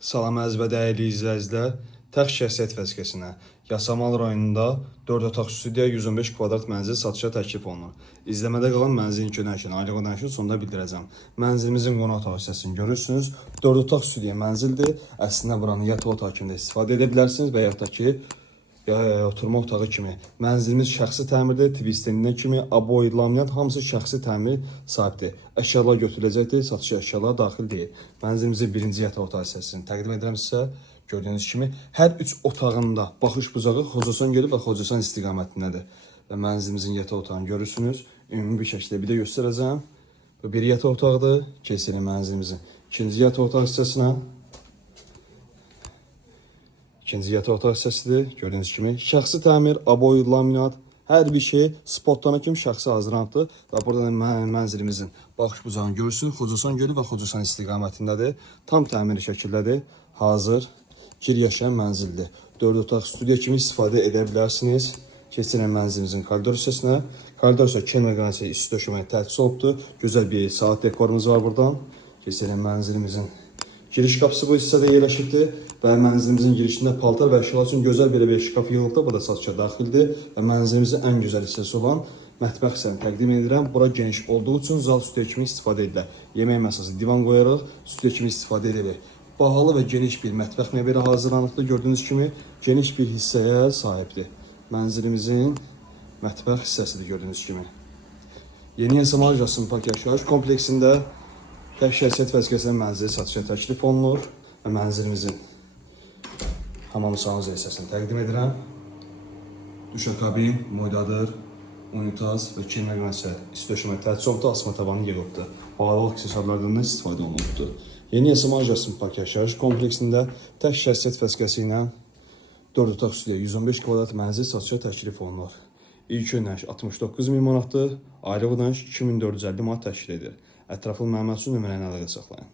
Salam əziz və dəyərli izləyicilər, Təx şəxsiyyət vəsiqəsinə Yasamal rayonunda 4 otaq studiya 115 kvadrat mənzil satışa təklif olunur. İzləmədə qalan mənzilin günəşini, aylıq ödənişini sonunda bildirəcəm. Mənzilimizin qonaq otaq hissəsini görürsünüz. 4 otaq studiya mənzildir. Əslində buranı yataq otağı kimi də istifadə edə bilərsiniz və yaxud da ki, oturma otağı kimi. Mənzilimiz şəxsi təmirdir, TV stenindən kimi, aboy, laminat hamısı şəxsi təmir sahibdir. Əşyalar götürüləcəkdir, satışa əşyalar daxil deyil. Mənzilimizin birinci yataq otağı hissəsini təqdim edirəm sizə. Gördüyünüz kimi, hər 3 otağında baxış bucağı Xocasan gölü və Xocasan istiqamətindədir. Və mənzilimizin yataq otağını görürsünüz. Ümumi bir şəkildə bir də göstərəcəm. Bu bir yataq otağıdır. Keçirik mənzilimizin ikinci yataq otaq hissəsinə. İkinci yataq otaq hissəsidir. Gördüyünüz kimi, şəxsi təmir, aboy, laminat, hər bir şey spotlarına kimi şəxsi hazırlanıbdır. Və burada da mənzilimizin baxış bucağını görürsünüz. Xocasan gölü və Xocasan istiqamətindədir. Tam təmiri şəkildədir. Hazır, yaşayan mənzildir. 4 otaq studiya kimi istifadə edə bilərsiniz. Keçirəm mənzilimizin koridor hissəsinə. Koridor isə kemer qanası üstü döşəməyə təchiz olubdur. Gözəl bir saat dekorumuz var buradan. Keçirəm mənzilimizin giriş qapısı bu hissədə yerləşibdir. Və mənzilimizin girişində paltar və əşyalar üçün gözəl belə bir şkaf yığılıbdır. Bu da satışa daxildir. Və mənzilimizin ən gözəl hissəsi olan mətbəx hissəsini təqdim edirəm. Bura geniş olduğu üçün zal studiya kimi istifadə edilir. Yemək məsası divan qoyaraq studiya kimi istifadə edilir. Bahalı və geniş bir mətbəx mebeli hazırlanıbdır. Gördüyünüz kimi geniş bir hissəyə sahibdir. Mənzilimizin mətbəx hissəsidir gördüyünüz kimi. Yeni Yasamal Park yaşayış kompleksində Təx şəxsiyyət vəsiqəsinin mənzili satışa təklif olunur və mənzilimizin hamam sanuza hissəsini təqdim edirəm. Duşakabin, moydadır, unitaz və kemer qanası üstü döşəməyə təchiz olubdur, asma tavanı yığılıbdır. Bağlılıq aksesuarlardan da istifadə olunubdur. Yeni Yasamal Park yaşayış kompleksində Təx şəxsiyyət vəsiqəsi ilə 4 otaq studiya 115 kvadrat mənzil satışa təklif olunur. İlk ödəniş 69.000 manatdır, aylıq ödəniş 2450 manat təşkil edir. Ətraflı məlumat üçün nömrəni əlaqə saxlayın.